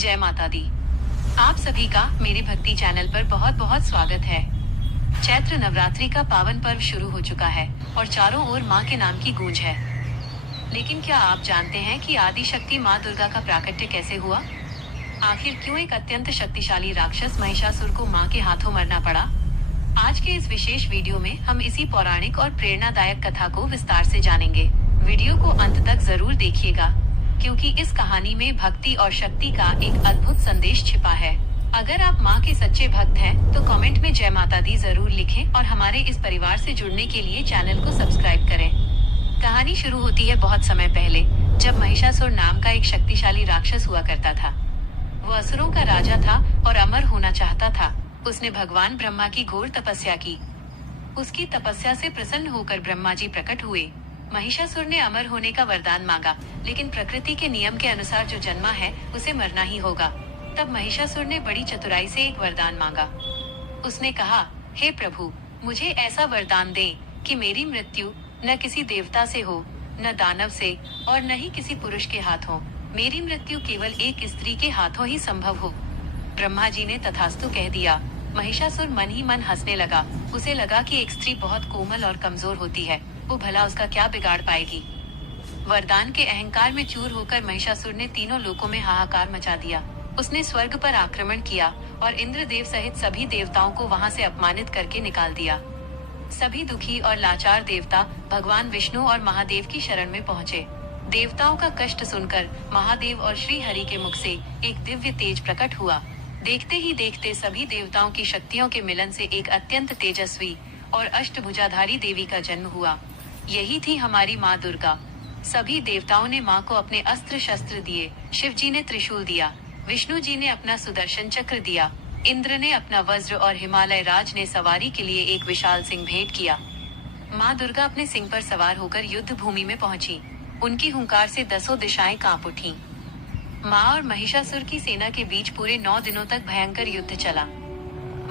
जय माता दी। आप सभी का मेरे भक्ति चैनल पर बहुत बहुत स्वागत है। चैत्र नवरात्रि का पावन पर्व शुरू हो चुका है और चारों ओर माँ के नाम की गूंज है। लेकिन क्या आप जानते हैं कि आदि शक्ति माँ दुर्गा का प्राकट्य कैसे हुआ? आखिर क्यों एक अत्यंत शक्तिशाली राक्षस महिषासुर को माँ के हाथों मरना पड़ा? आज के इस विशेष वीडियो में हम इसी पौराणिक और प्रेरणादायक कथा को विस्तार से जानेंगे। वीडियो को अंत तक जरूर देखिएगा, क्योंकि इस कहानी में भक्ति और शक्ति का एक अद्भुत संदेश छिपा है। अगर आप माँ के सच्चे भक्त हैं, तो कमेंट में जय माता दी जरूर लिखें और हमारे इस परिवार से जुड़ने के लिए चैनल को सब्सक्राइब करें। कहानी शुरू होती है बहुत समय पहले, जब महिषासुर नाम का एक शक्तिशाली राक्षस हुआ करता था। वो असुरों का राजा था और अमर होना चाहता था। उसने भगवान ब्रह्मा की घोर तपस्या की। उसकी तपस्या से प्रसन्न होकर ब्रह्मा जी प्रकट हुए। महिषासुर ने अमर होने का वरदान मांगा, लेकिन प्रकृति के नियम के अनुसार जो जन्मा है उसे मरना ही होगा। तब महिषासुर ने बड़ी चतुराई से एक वरदान मांगा। उसने कहा, हे प्रभु, मुझे ऐसा वरदान दे कि मेरी मृत्यु न किसी देवता से हो, न दानव से, और न ही किसी पुरुष के हाथों। मेरी मृत्यु केवल एक स्त्री के हाथों ही संभव हो। ब्रह्मा जी ने तथास्तु कह दिया। महिषासुर मन ही मन हंसने लगा। उसे लगा कि एक स्त्री बहुत कोमल और कमजोर होती है, वो भला उसका क्या बिगाड़ पाएगी। वरदान के अहंकार में चूर होकर महिषासुर ने तीनों लोकों में हाहाकार मचा दिया। उसने स्वर्ग पर आक्रमण किया और इंद्रदेव सहित सभी देवताओं को वहां से अपमानित करके निकाल दिया। सभी दुखी और लाचार देवता भगवान विष्णु और महादेव की शरण में पहुँचे। देवताओं का कष्ट सुनकर महादेव और श्री हरि के मुख से एक दिव्य तेज प्रकट हुआ। देखते ही देखते सभी देवताओं की शक्तियों के मिलन से एक अत्यंत तेजस्वी और अष्टभुजाधारी देवी का जन्म हुआ। यही थी हमारी माँ दुर्गा। सभी देवताओं ने माँ को अपने अस्त्र शस्त्र दिए। शिव जी ने त्रिशूल दिया, विष्णु जी ने अपना सुदर्शन चक्र दिया, इंद्र ने अपना वज्र और हिमालय राज ने सवारी के लिए एक विशाल सिंह भेंट किया। माँ दुर्गा अपने सिंह पर सवार होकर युद्ध भूमि में पहुंची। उनकी हुंकार से दसों दिशाएं कांप उठीं। माँ और महिषासुर की सेना के बीच पूरे 9 दिनों तक भयंकर युद्ध चला।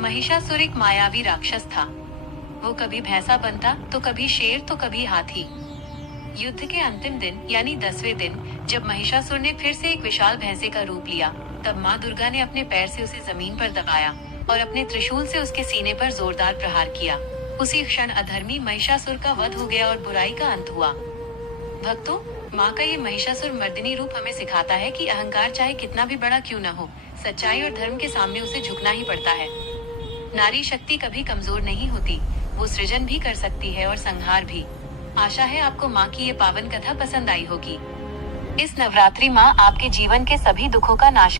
महिषासुर एक मायावी राक्षस था। वो कभी भैंसा बनता, तो कभी शेर, तो कभी हाथी। युद्ध के अंतिम दिन यानी 10वें दिन, जब महिषासुर ने फिर से एक विशाल भैंसे का रूप लिया, तब माँ दुर्गा ने अपने पैर से उसे जमीन पर दबाया और अपने त्रिशूल से उसके सीने पर जोरदार प्रहार किया। उसी क्षण अधर्मी महिषासुर का वध हो गया और बुराई का अंत हुआ। भक्तों, माँ का ये महिषासुर मर्दिनी रूप हमें सिखाता है कि अहंकार चाहे कितना भी बड़ा क्यों न हो, सच्चाई और धर्म के सामने उसे झुकना ही पड़ता है। नारी शक्ति कभी कमजोर नहीं होती, वो सृजन भी कर सकती है और संहार भी। आशा है आपको माँ की ये पावन कथा पसंद आई होगी। इस नवरात्रि माँ आपके जीवन के सभी दुखों का नाश